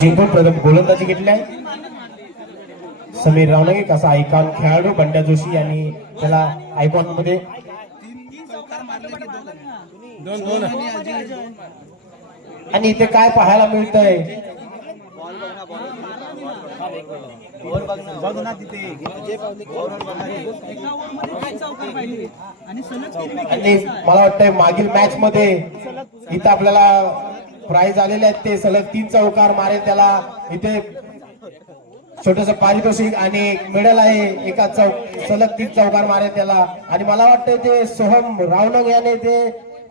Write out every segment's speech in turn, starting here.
जिंकून प्रथम गोलंदाजी घेतली आहे. समीर रावणगे कसा आयकॉन खेळाडू बंड्या जोशी यांनी त्याला आयकॉन मध्ये आणि इथे काय पाहायला मिळतंय आणि मला वाटतंय मागील मॅच मध्ये इथं आपल्याला प्राइज आलेले आहेत ते सलग 3 चौकार मारेल त्याला इथे छोटस पारितोषिक आणि एक मेडल आहे. एका सलग 3 चौकार मारेल त्याला आणि मला वाटतंय ते सोहम रावणग याने ते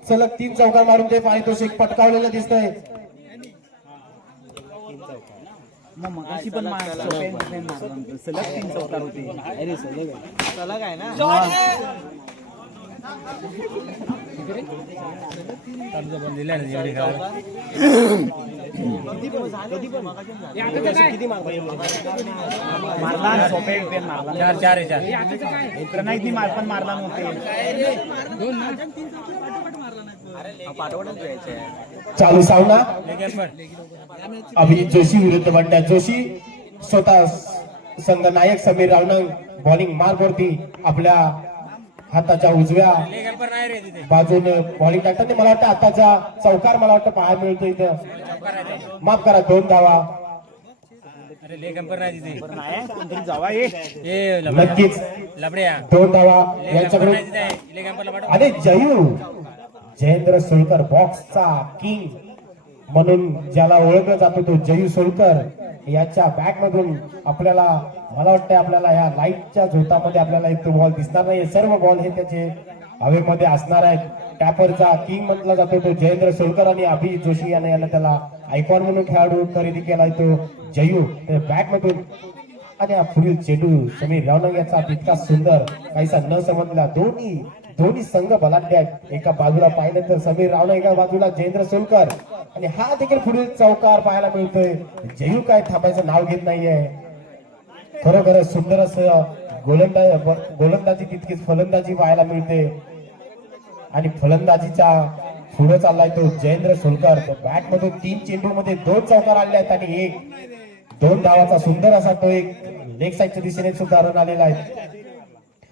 सलग 3 चौकार मारून ते पारितोषिक पटकावलेलं दिसतंय. मगाशी पण सलग 3 चौकार होते. अरे सलग आहे ना. मारला सोपे मारला 4 नाही ती मार पण मारला चालू सामना अभिजित जोशी विरुद्ध बंड्या जोशी. स्वतः संघ नायक समीर रावणग बॉलिंग मार्गवरती आपल्या हाताच्या उजव्या बाजूने बॉलिंग टाकताना मला वाटतं आताचा चौकार मला वाटतं पाहायला मिळतो इथं. माफ करा 2 धावा. नक्कीच 2 धावा यांच्याकडून. आणि जयेंद्र सोलकर बॉक्सचा किंग म्हणून ज्याला ओळखलं जातो तो जयू सोलकर याच्या बॅट मधून आपल्याला मला वाटतं आपल्याला या लाईटच्या झोतामध्ये आपल्याला एक बॉल दिसणार नाही. सर्व बॉल हे त्याचे हवेमध्ये असणार आहेत. टॅपरचा किंग म्हटला जातो तो जयेंद्र सोलकर आणि अभिजित जोशी याने त्याला आयकॉन म्हणून खेळाडू खरेदी केलाय तो जयू बॅट मधून. आणि हा पुढील चेंडू समीर रावणग याचा तितका सुंदर काहीसा न समजला. दोन्ही संघ बलाढ्य आहेत. एका बाजूला पाहिलं तर समीर रावणग एका बाजूला जयेंद्र सोलकर आणि हा देखील पुढील चौकार पाहायला मिळतोय. जयू काय थांबायचं नाव घेत नाहीये. खरोखर सुंदर असं गोलंदाजी तितकीच फलंदाजी पाहायला मिळते आणि फलंदाजीच्या पुढे चाललाय तो जयेंद्र सोलकर. बॅट मधून 3 चेंडू मध्ये 2 चौकार आले आहेत आणि 2 धावाचा सुंदर असा तो एक लेग साईडच्या दिशेने सुद्धा रन आलेला आहे.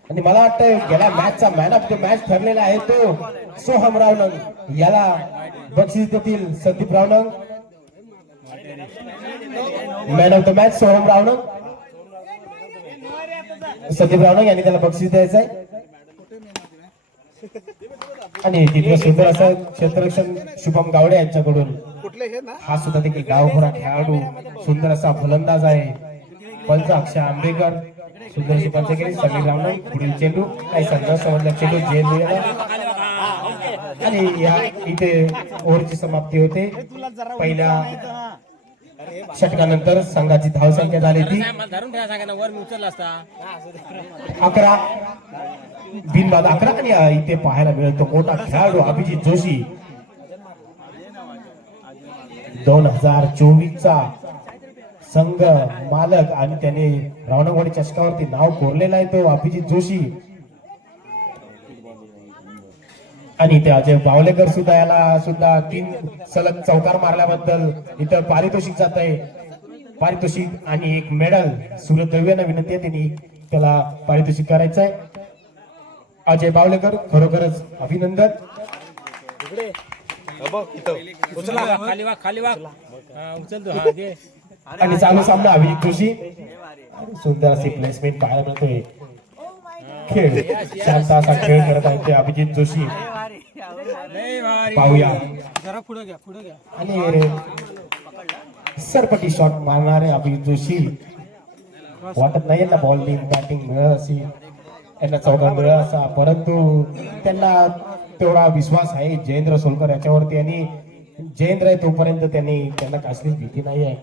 आणि मला वाटतं गेल्या मॅचचा मॅन ऑफ द मॅच ठरलेला आहे तो सोहम रावणग. याला बक्षीस देतील Sandeep Ravanag. Man of the match Soham Ravanag. Sandeep Ravanag यांनी त्याला बक्षीस द्यायचं आहे. आणि तिथे सुंदर असं क्षेत्ररक्षण शुभम गावडे यांच्याकडून. हा सुद्धा देखील गावभरा खेळाडू सुंदर असा फलंदाज आहे. पंच अक्षय आंबेकर सुंदर अशी पंच केली. समीर रावणग पुढील चेंडू काही संघ समजला चेंडू जेल आणि या इथे ओव्हरची समाप्ती होते. पहिल्या षटकानंतर संघाची धावसंख्या झाली ती 11 बिनबाद 11. आणि इथे पाहायला मिळतो मोठा खेळाडू अभिजित जोशी 2024 चा संघ मालक आणि त्याने रावणवाडी चषकावरती नाव कोरलेलं आहे तो अभिजित जोशी. आणि ते अजय बावलेकर सुद्धा याला सुद्धा 3 सलग चौकार मारल्याबद्दल इथं पारितोषिक जात आहे. पारितोषिक आणि एक मेडल सुरत दळवी विनंती आहे त्यांनी त्याला पारितोषिक करायचं आहे. अजय बावलेकर खरोखरच अभिनंदन. आणि चालू सामना अभिजित जोशी सुंदर असे प्लेसमेंट पाहायला मिळतोय. खेळ शांत असा खेळ करत आहेत ते अभिजित जोशी. पाहूया आणि सरपटी शॉट मारणारे अभिजित जोशी. वाटत नाही ना बॉल बॅटिंग मिळत अशी त्यांना चौकार मिळत असा, परंतु त्यांना तेवढा विश्वास आहे जयेंद्र सोलकर याच्यावरती. आणि जयेंद्र आहे तोपर्यंत त्यांना कसलीच भीती नाही आहे.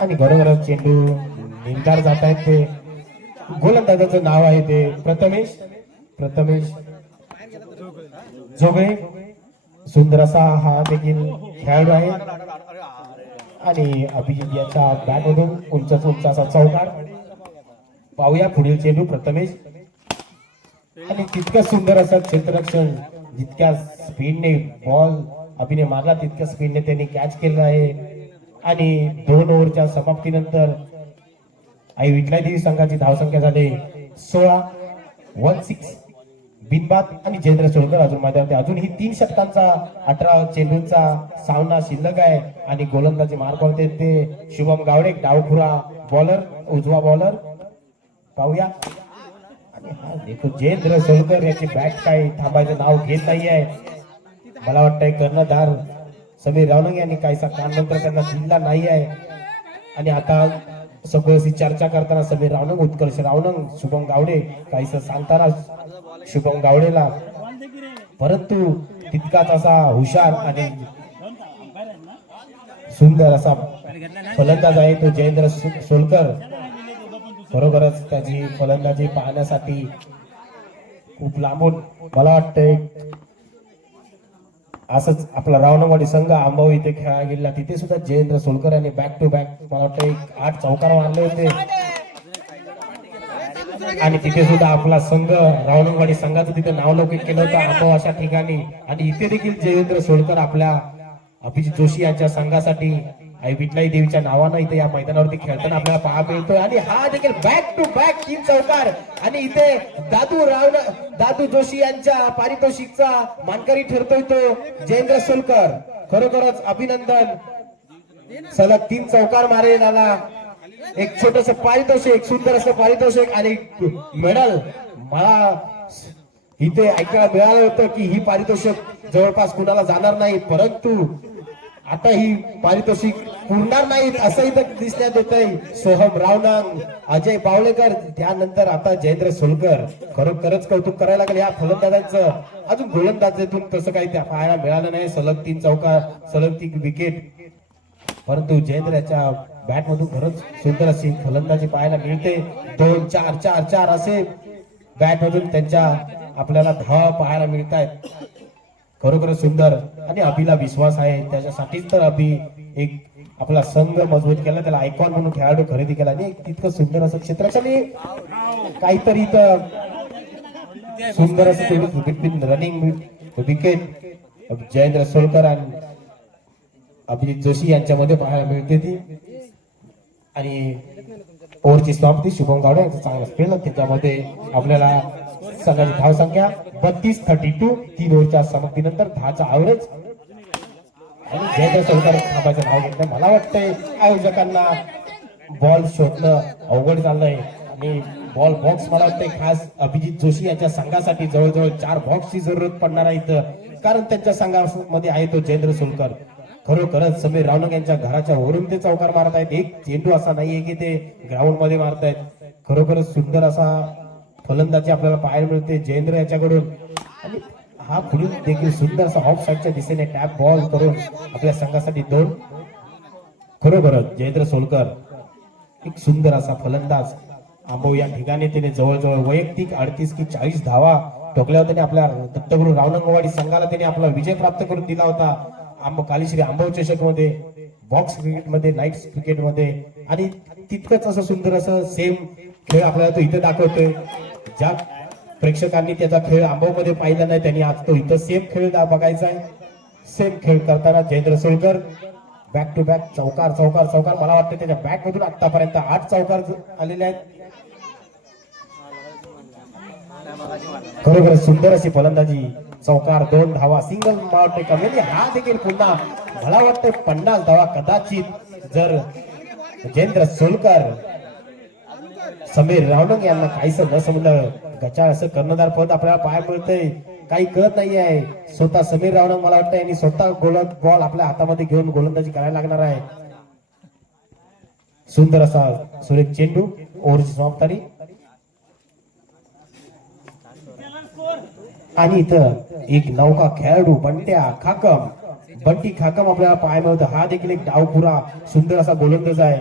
आणि बरोबर चेंडू निमदार जात आहेत ते. गोलंदाजाचं नाव आहे ते प्रथमेश जोगळे. सुंदर असा हा देखील खेळाडू आहे. आणि अभिजित याच्या बॅट मधून उंच असा चौकार. पाहूया पुढील चेंडू प्रथमेश. आणि तितकं सुंदर असं क्षेत्ररक्षण जितक्या स्पीडने बॉल अभिने मारला तितक्या स्पीडने त्यांनी कॅच केलं आहे. आणि 2 ओव्हरच्या समाप्तीनंतर आई विठलाई देवी संघाची धावसंख्या झाली 16. 1-6 बिनबाद आणि जयेंद्र सोळकर अजून मैदानात आहे. अजूनही 3 षटकांचा 18 चेंडूंचा सामना शिल्लक आहे आणि गोलंदाजी मार करते ते शुभम गावडे, डावखुरा बॉलर, उजवा बॉलर पाहूया. आणि हा देखो जयेंद्र सोळकर याची बॅट काही थांबायचं नाव घेत नाहीये. मला वाटतंय कर्णधार समीर रावणंग यांनी काहीसा कानमंत्र त्यांना दिला नाही आहे आणि आता सगळी चर्चा करताना समीर रावणंग, उत्कर्ष रावणंग, शुभम गावडे काहीसं सांगताना शुभम गावडेला, परंतु तितकाच असा हुशार आणि सुंदर असा फलंदाज आहे तो जयेंद्र सोळकर. खरोखरच त्याची फलंदाजी पाहण्यासाठी खूप लांबून मला वाटतंय असंच आपला रावणवाडी संघ आंबाऊ इथे खेळायला गेला तिथे सुद्धा जयेंद्र सोळकर यांनी बॅक टू बॅक मला वाटतं 8 चौकार मारले होते आणि तिथे सुद्धा आपला संघ रावणवाडी संघाचं तिथे नावलौकिक केलं होतं आंबाऊ अशा ठिकाणी. आणि इथे देखील जयेंद्र सोळकर आपल्या अभिजित जोशी यांच्या संघासाठी आई विठलाई देवीच्या नावानं इथे या मैदानावरती खेळताना आपल्याला पाहायला मिळतोय. आणि हा देखील बॅक टू बॅक 3 चौकार आणि इथे दादू जोशी यांच्या पारितोषिकचा मानकरी ठरतोय तो जयेंद्र सोळकर. खरोखरच अभिनंदन. सलग 3 चौकार मारलेला एक छोटस पारितोषिक, एक सुंदर असं पारितोषिक आणि मेडल. मला इथे ऐकायला मिळालं होतं की ही पारितोषिक जवळपास कुणाला जाणार नाही, परंतु आता ही पारितोषिक पुरणार नाहीत असं इथं दिसण्यात येत आहे. सोहम रावणंग, अजय बावळेकर, त्यानंतर आता जयेंद्र सोळकर. खरोखरच कौतुक करायला लागले या फलंदाजांचं. अजून गोलंदाजीतून तसं काही त्या पाहायला मिळालं नाही. सलग 3 चौकार, सलग 3 विकेट, परंतु जयेंद्र याच्या बॅट मधून खरंच सुंदर अशी फलंदाजी पाहायला मिळते. 2-4-4-4 असे बॅट मधून त्यांच्या आपल्याला धावा पाहायला मिळत आहेत. खरोखरच सुंदर आणि अभिला विश्वास आहे त्याच्यासाठीच तर अभि एक आपला संघ मजबूत केला, त्याला आयकॉन म्हणून खेळाडू खरेदी केला आणि तितकं सुंदर असं क्षेत्रासाठी काहीतरी इथं सुंदर असं रनिंग विकेट जयेंद्र सोळकर आणि अभिजित जोशी यांच्यामध्ये पाहायला मिळते ती. आणि ओव्हरची समाप्ती शुभम गावडे यांचं चांगलं खेळलं त्याच्यामध्ये आपल्याला संघाची धाव संख्या 32-32. 3 ओव्हरच्या समाप्तीनंतर 10चा ॲव्हरेज आणि जयेंद्र सोळकर थांबायचं नाव घेतलं. मला वाटतंय आयोजकांना बॉल शोधणं अवघड झालंय आणि बॉल बॉक्स मला वाटतंय खास अभिजित जोशी यांच्या संघासाठी जवळजवळ 4 बॉक्सची जरूरत पडणार आहे इथं, कारण त्यांच्या संघामध्ये आहे तो जयेंद्र सोळकर. खरोखरच समीर रावणंग यांच्या घराच्या वरून ते चौकार मारत आहेत. एक चेंडू असा नाहीये की ते ग्राउंड मध्ये मारतायत. खरोखरच सुंदर असा फलंदाजी आपल्याला पाहायला मिळते जयेंद्र याच्याकडून. आणि हा पुढील देखील सुंदर असा ऑफ साईडच्या दिशेने टॅप बॉल करून आपल्या संघासाठी 2. खरोखरच जयेंद्र सोळकर एक सुंदर असा फलंदाज. आंबो या ठिकाणी त्याने जवळजवळ वैयक्तिक 38 की 40 धावा ठोकल्या होत्या. आपल्या दत्तगुरु रावणंगवाडी संघाला त्याने आपला विजय प्राप्त करून दिला होता. कालीश्री आंबव चषक मध्ये, बॉक्स क्रिकेट मध्ये, नाईट क्रिकेट मध्ये. आणि तितकंच असं सुंदर असं सेम खेळ आपल्याला तो इथे दाखवतोय. ज्या प्रेक्षकांनी त्याचा खेळ आंबव मध्ये पाहिला नाही त्यांनी आज तो इथं सेम खेळ बघायचा आहे. सेम खेळ करताना जयेंद्र सोळकर बॅक टू बॅक चौकार चौकार चौकार. मला वाटतं त्याच्या बॅट मधून आतापर्यंत 8 चौकार आलेले आहेत. खरोखर सुंदर अशी फलंदाजी. चौकार, 2 धावा, सिंगल माउंट कमी. हा देखील पुन्हा मला वाटतं 50 धावा कदाचित जर जयेंद्र सोळकर समीर रावणंग यांना काहीच न समजलं गचाळ असं कर्णधार पद आपल्याला पाहायला मिळतंय. काही कळत नाही आहे. स्वतः समीर रावणंग मला वाटतं यांनी स्वतः बॉल आपल्या हातामध्ये घेऊन गोलंदाजी करायला लागणार आहे. सुंदर असा सुरेख चेंडू. ओव्हरची समाप्ती. आणि इथं एक नौका खेळाडू बंटी खाकम आपल्याला पाहायला मिळतं. हा देखील एक डावखुरा सुंदर असा गोलंदाज आहे.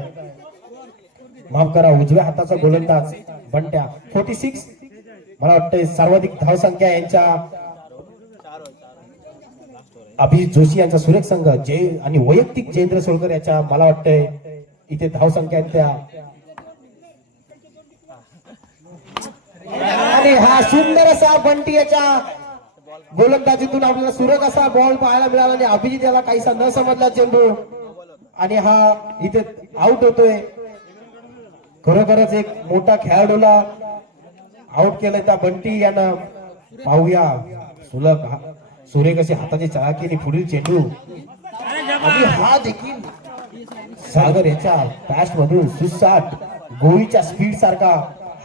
माफ करा, उजव्या हाताचा गोलंदाज बंट्या. 46. मला वाटतं सर्वाधिक धावसंख्या यांच्या अभिजित जोशी यांचा सुरेख संघ आणि वैयक्तिक जयेंद्र सोळकर याच्या मला वाटतंय इथे धावसंख्या त्या. आणि हा सुंदर असा बंटी याच्या गोलंदाजीतून आपल्याला सुरेख असा बॉल पाहायला मिळाला आणि अभिजित याला काहीसा न समजला चेंडू. आणि हा इथे आउट होतोय. खरोखरच एक मोठा खेळाडूला आउट केलंय त्या बंटी यानं. पाहूया सुलभ सुरेख अशी हाताची चळाकी आणि पुढील चेंडू आणि हा देखील सागर याच्या बॅट मधून सुसाट गोळीच्या स्पीड सारखा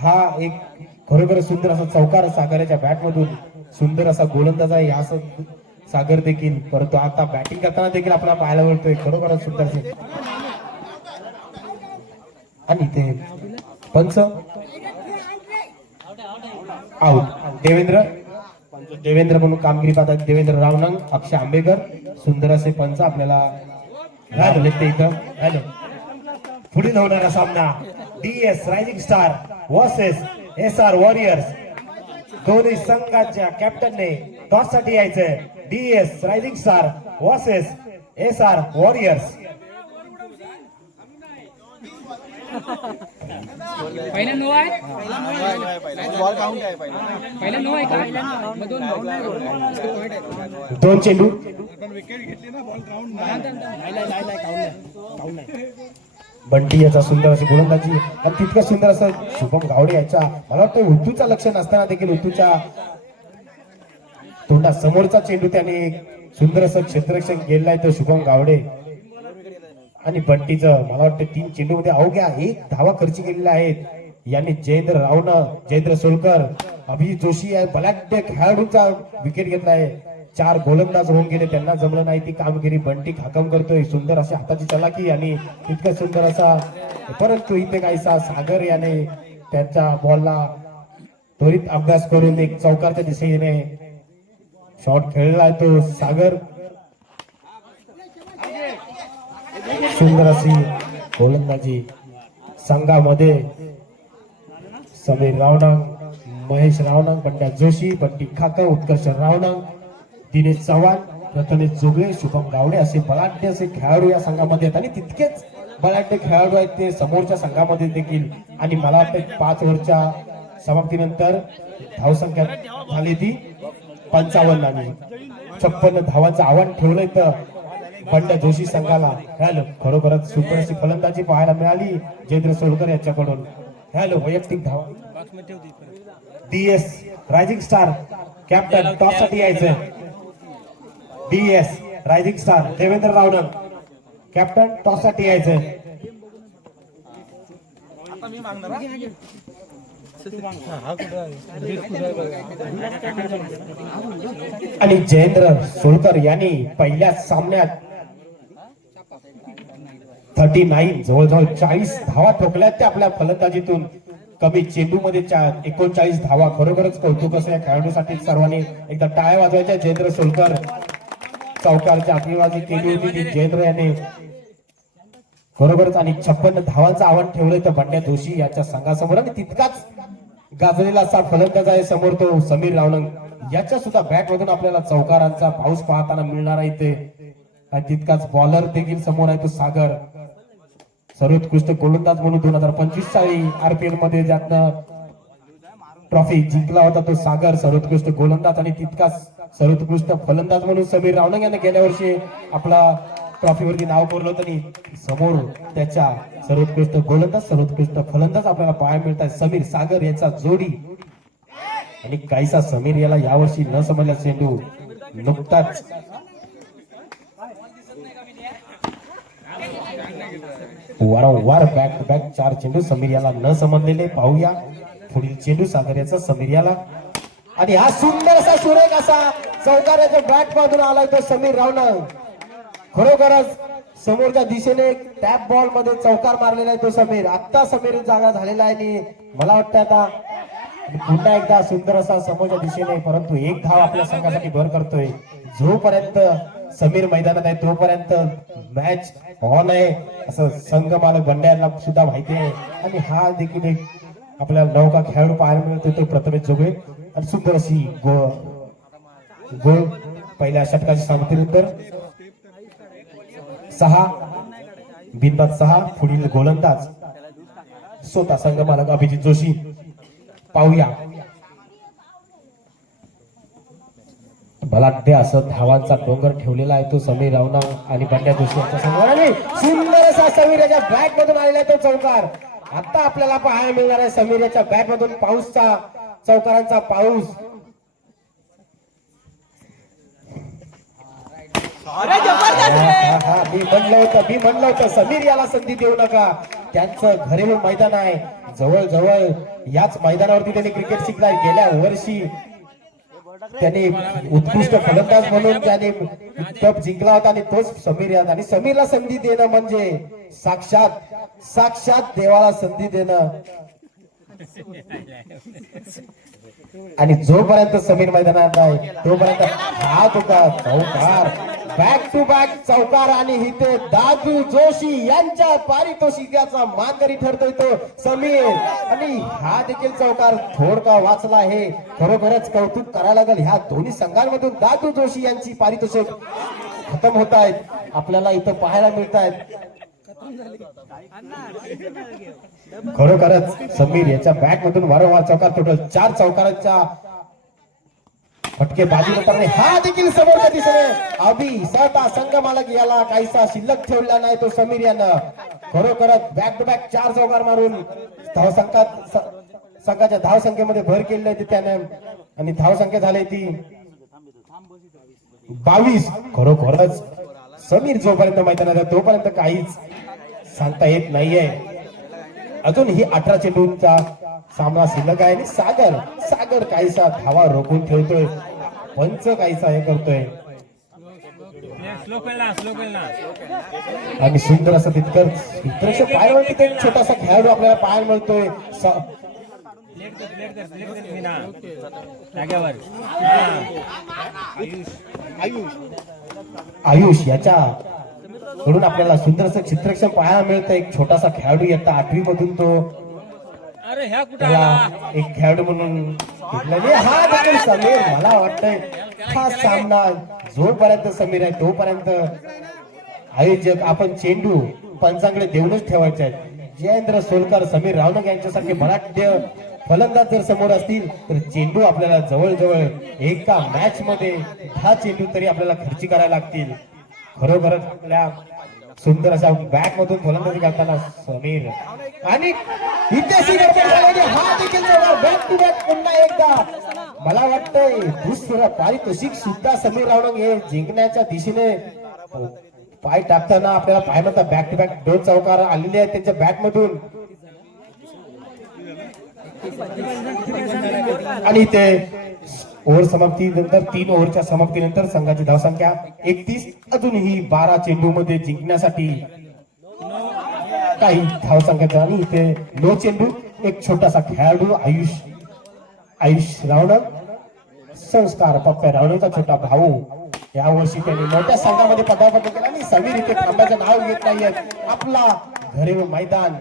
हा एक खरोखर सुंदर असा चौकार सागराच्या बॅट मधून सुंदर असा गोलंदाज आहे असं सागर देखील. परंतु आता बॅटिंग करताना देखील आपल्याला पाहायला मिळतोय खरोखरच सुंदर असे. आणि ते पंच आउट. देवेंद्र म्हणून कामगिरी पाहतात देवेंद्र रावनंग, अक्षय आंबेकर. सुंदर असे पंच आपल्याला इथं. पुढील होणारा सामना DS rising star versus SR warriors. दोन्ही संघाच्या कॅप्टनने टॉस साठी यायचंय. DS rising star versus SR warriors. पहिला नो आहे बॉल काउंट आहे पहिला नो आहे का मग दोन चेंडू. बंटी याचा सुंदर अशी गोलंदाजी आणि तितकं सुंदर असं शुभम गावडे याच्या मला वाटतं उद्धूचा लक्ष नसताना देखील उद्धूच्या तोंडा समोरचा चेंडू त्याने सुंदर असं क्षेत्ररक्षण केलेला आहे तो शुभम गावडे. आणि बंटीचं मला वाटतं 3 चेंडू मध्ये अवघ्या 1 धावा खर्च केलेल्या आहेत. यांनी जयेंद्र रावणं, जयेंद्र सोलकर, अभिजित जोशी या बलाढ्य खेळाडूंचा विकेट घेतला आहे. 4 गोलंदाज होऊन गेले, त्यांना जमलं नाही ती कामगिरी. बंटी खाकम करतोय सुंदर अशी हाताची चलाकी आणि इतकं सुंदर असा. परंतु इथे काहीसा सागर याने त्यांच्या बॉलला त्वरित अभ्यास करून एक चौकारच्या दिशेने शॉट खेळला आहे तो सागर. सुंदर अशी गोलंदाजी संघामध्ये समीर रावणंग, महेश रावणंग, बंड्या जोशी, बंटी खाकर, उत्कर्ष रावणंग, दिनेश चव्हाण, प्रथमेश जोगळे, शुभम गावडे असे बलाढ्य असे खेळाडू या संघामध्ये आहेत. आणि तितकेच बलाढ्य खेळाडू आहेत ते समोरच्या संघामध्ये देखील. आणि मला वाटतं 5 ओव्हरच्या समाप्तीनंतर धावसंख्या झाली ती 55 आणि 56 धावांचं आव्हान ठेवलंय तर बंड्या जोशी संघाला. खरोखरच सुंदर अशी फलंदाजी पाहायला मिळाली जयेंद्र सोलकर यांच्याकडून. वैयक्तिक धावा. DS rising star captain toss साठी यायचं. DS rising star Devendra Ravanang captain toss साठी यायचं. आणि जयेंद्र सोलकर यांनी पहिल्या सामन्यात 39 जवळजवळ 40 धावा ठोकल्यात त्या आपल्या फलंदाजीतून. कमी चेंडू मध्ये 39 धावा. खरोखरच कौतुक असं या खेळाडूसाठी. सर्वांनी एकदा टाळ्या वाजवायच्या. जयेंद्र सोलकर चौकारची आतिषबाजी केली होती ती जयेंद्र याने खरोखरच. आणि 56 धावांचं आव्हान ठेवलंय तर बंड्या जोशी याच्या संघासमोर. आणि तितकाच गाजलेला असा फलंदाज आहे समोर तो समीर रावणंग. याच्या सुद्धा बॅट मधून आपल्याला चौकारांचा पाऊस पाहताना मिळणार आहे इथे. आणि तितकाच बॉलर देखील समोर आहे तो सागर. सर्वोत्कृष्ट गोलंदाज म्हणून 2025 साली RPL मध्ये ज्यातनं ट्रॉफी जिंकला होता तो सागर सर्वोत्कृष्ट गोलंदाज. आणि तितकाच सर्वोत्कृष्ट फलंदाज म्हणून समीर रावणंग याने गेल्या वर्षी आपला ट्रॉफीवरती नाव कोरलं होतं. आणि समोर त्याच्या सर्वोत्कृष्ट गोलंदाज सर्वोत्कृष्ट फलंदाज आपल्याला पाहायला मिळतात समीर सागर याचा जोडी. आणि काहीसा समीर याला यावर्षी न समजला चेंडू नुकताच वारंवार बॅक टू बॅक 4 चेंडू समीर याला न समजलेले. पाहूया पुढील चेंडू सागर याचा समीर याला. आणि हा सुंदर असा सुरेख असा चौकाराच्या बॅट मधून आलाय तो समीर रावणंग. खरोखरच समोरच्या दिशेने टॅप बॉल मध्ये चौकार मारलेला आहे तो समीर. आता समीर जागा झालेला आहे. आणि मला वाटतं आता पुन्हा एकदा सुंदर असा समोरच्या दिशेने. परंतु 1 धाव आपल्या संघासाठी भर करतोय. जोपर्यंत समीर मैदानात आहे तोपर्यंत मॅच ऑन आहे असं संघ मालक बंड्याला सुद्धा माहिती आहे. आणि हा देखील एक आपल्याला नौका खेळाडू पाहायला मिळतो तो प्रथमेश जोगळे. आणि सुंदर अशी गोल पहिल्या षटकाच्या समाप्तीनंतर 6 बिनबाद 6. पुढील गोलंदाज स्वतः संघ मालक अभिजित जोशी. पाहूया बलाढ्य असं धावांचा डोंगर ठेवलेला आहे तो समीर रावना आणि बंड्या जोशी यांच्या समोर आणि सुंदर असा समीर याच्या बॅट मधून आलेला आहे तो चौकार. आता आपल्याला पाहायला मिळणार आहे समीर याच्या बॅट मधून पाऊसचा चौकारांचा पाऊस. मी म्हणलं होतं समीर याला संधी देऊ नका. त्यांचं घरेलू मैदान आहे, जवळ याच मैदानावरती त्यांनी क्रिकेट शिकलाय. गेल्या वर्षी त्याने उत्कृष्ट फलंदाज म्हणून त्याने कप जिंकला होता आणि तोच समीर यादव. आणि समीरला संधी देणं म्हणजे साक्षात देवाला संधी देणं. आणि जोपर्यंत समीर मैदानात आहे तोपर्यंत हा तुका चौकार, बॅक टू बॅक चौकार. आणि इथे दादू जोशी यांच्या पारितोषिकाचा मानकरी ठरतोय तो समीर. आणि हा देखील चौकार थोडका वाचला आहे. खरोखरच कौतुक करायला लागेल ह्या दोन्ही संघांमधून. दादू जोशी यांची पारितोषिक खतम होत आहेत, आपल्याला इथं पाहायला मिळत आहेत. खरोखरच समीर याच्या बॅट मधून वारंवार चौकार, टोटल 4 चौकारांच्या फटकेबाजी नंतर हा देखील समोरच्या दिशेने सहता संघ मालक याला काहीसा शिल्लक ठेवला नाही तो समीर यानं. खरोखरच बॅक टू बॅक 4 चौकार मारून संघाच्या धाव संख्येमध्ये भर केली आहे त्याने. आणि धाव संख्या झाली ती 22. खरोखरच समीर जोपर्यंत मैदानात आहे तोपर्यंत काहीच सांगता येत नाहीये. अजून ही 18 चेंडूंचा सामना शिल्लक आहे. आणि सागर काहीसा धावा रोखून ठेवतोय, पंच काहीसा हे करतोय. आणि सुंदर असं तितकं पायावरती एक छोटासा खेळाडू आपल्याला पाहायला मिळतोय. आयुष याच्या कडून आपल्याला सुंदर असं चित्रक्षण पाहायला मिळतं. एक छोटासा खेळाडू इयत्ता 8वी मधून तो एक खेळाडू म्हणून हा देखील समीर. मला वाटतंय हा सामना जोपर्यंत समीर आहे तोपर्यंत आयोजक आपण चेंडू पंचांकडे देऊनच ठेवायचे आहेत. जयेंद्र सोलकर, समीर रावणक यांच्यासारखे बलाढ्य फलंदाज जर समोर असतील तर चेंडू आपल्याला जवळ एका मॅच मध्ये 10 चेंडू तरी आपल्याला खर्ची करायला लागतील. खरोखरच आपल्या सुंदर अशा बॅट मधून फलंदाजी करताना समीर. आणि हा देखील बॅक टू बॅक पुन्हा एकदा. मला वाटतंय दुसरं पारितोषिक सुद्धा समीर रावणक हे जिंकण्याच्या दिशेने पाय टाकताना आपल्याला पाहायला मिळतात. बॅक टू बॅक 2 चौकार आलेले आहेत त्यांच्या बॅट मधून. आणि ते ओव्हर समाप्तीनंतर 3 ओव्हरच्या समाप्तीनंतर संघाची धावसंख्या 31. अजूनही 12 चेंडू मध्ये जिंकण्यासाठी काही धावसंख्या. आणि इथे 9 चेंडू. एक छोटासा खेळाडू आयुष रावणक, संस्कार पप्प्या रावणकचा छोटा भाऊ. या वर्षी त्यांनी मोठ्या संघामध्ये पदार्पण केलं. आणि समीर इथे थांबायचं नाव घेत नाहीये. आपला घरेलू मैदान,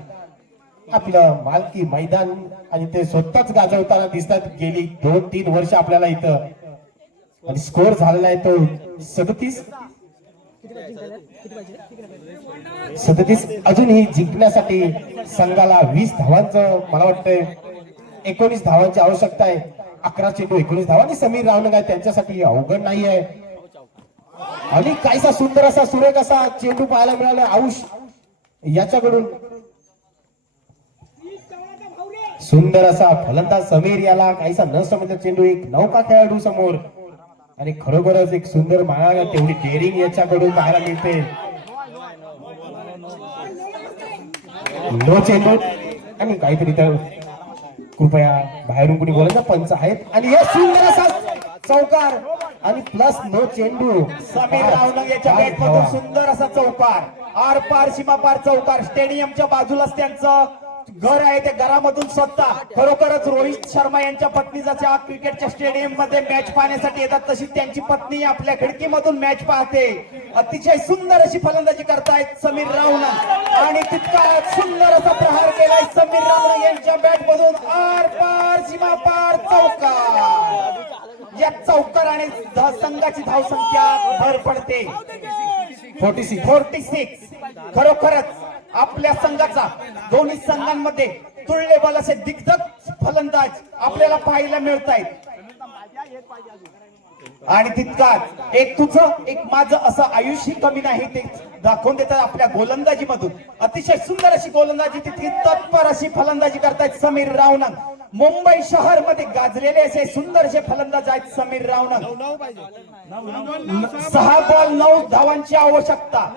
आपलं मालकी मैदान आणि ते स्वतःच गाजवताना दिसतात गेली 2-3 वर्ष आपल्याला इथं. आणि स्कोर झालेला आहे तो 37. अजूनही जिंकण्यासाठी संघाला 20 धावांचं, मला वाटतंय 19 धावांची आवश्यकता आहे. 11 चेंडू 19 धावा. आणि समीर रावणक आहे त्यांच्यासाठी अवघड नाही आहे. आणि काहीसा सुंदर असा सुरेख असा चेंडू पाहायला मिळाला आयुष याच्याकडून. सुंदर असा फलंदाज समीर याला काहीसा न समजला चेंडू. एक नौका खेळाडू समोर. आणि खरोखरच एक सुंदर माया, तेवढी डेअरिंग याच्याकडून पाहायला मिळते. 9 चेंडू. आणि काहीतरी तर कृपया बाहेरून कुणी बोलायचं पंच आहेत. आणि हे सुंदर असा चौकार आणि प्लस 9 चेंडू. समीर रावणक याच्या बॅट मधून सुंदर असा चौकार, आर पार सीमापार चौकार. स्टेडियमच्या बाजूलाच त्यांचं घर आहे. त्या घरामधून स्वतः खरोखरच रोहित शर्मा यांच्या पत्नी जशा क्रिकेटच्या स्टेडियम मध्ये मॅच पाहण्यासाठी येतात तशी त्यांची पत्नी आपल्या खिडकीमधून मॅच पाहते. अतिशय सुंदर अशी फलंदाजी करतायत समीर रावणक. आणि तितका सुंदर असा प्रहार केलाय समीर रावणक यांच्या बॅट मधून. आर पार सीमापार चौकार. या चौकाराने संघाची धावसंख्या भर पडते 46. खरोखरच आपल्या संघाचा दोन्ही संघांमध्ये तुल्यबल असे दिग्गज फलंदाज आपल्याला पाहायला मिळत आहेत. आणि तितकाच एक तुझं एक माझं असं आयुष्य कमी नाही ते दाखवून देतात आपल्या गोलंदाजी मधून. अतिशय सुंदर अशी गोलंदाजी, तितकी तत्पर अशी फलंदाजी करतायत समीर रावणंग. मुंबई शहर मध्ये गाजलेले असे सुंदर असे फलंदाज आहेत समीर रावणंग. 6 बॉल 9 धावांची आवश्यकता.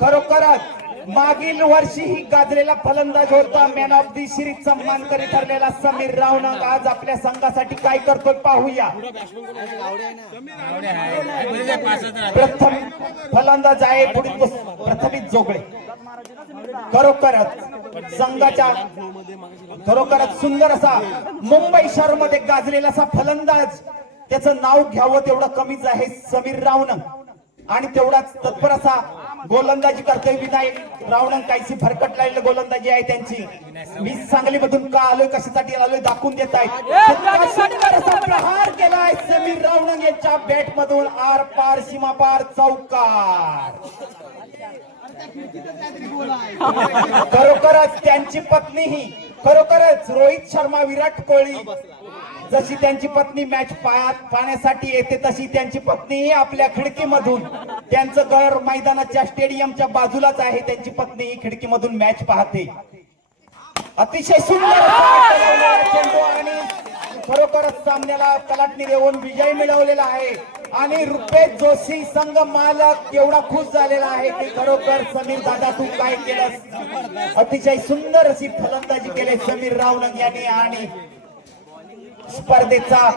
खरोखरच मागील वर्षी ही गाजलेला फलंदाज होता, मॅन ऑफ दी सिरीजचा मानकरी ठरलेला समीर रावणंग आज आपल्या संघासाठी काय करतोय पाहूया. प्रथम फलंदाज आहे पुढील प्रथमित जोगळे. खरोखरच संघाच्या खरोखरच सुंदर असा मुंबई शहर मध्ये गाजलेला असा फलंदाज, त्याचं नाव घ्यावं तेवढं कमीच आहे समीर रावणंग. आणि तेवढाच तत्पर असा गोलंदाजी करतोय विनायक रावणंग. काहीशी भरकटलेली गोलंदाजी आहे त्यांची. मी सांगलीमधून का आलोय कशासाठी आलोय दाखवून देत आहेत. सुंदर असा प्रहार केलाय समीर रावणंग यांच्या बॅट मधून आर पार सीमापार चौकार. खरोखरच त्यांची पत्नीही खरोखरच रोहित शर्मा विराट कोहली जशी त्यांची पत्नी मॅच पाहण्यासाठी येते तशी त्यांची पत्नीही आपल्या खिडकीमधून, त्यांचं घर मैदानाच्या स्टेडियमच्या बाजूलाच आहे, त्यांची पत्नीही खिडकीमधून मॅच पाहते. अतिशय सुंदर असा चेंडू आणि खरोखरच सामन्याला कलाटणी देऊन विजय मिळवलेला आहे. आणि रुपेश जोशी संघ मालक एवढा खुश झालेला आहे की खरोखर समीर दादा तू काय केलं. अतिशय सुंदर अशी फलंदाजी केली समीर रावणंग यांनी आणि स्पर्धेचा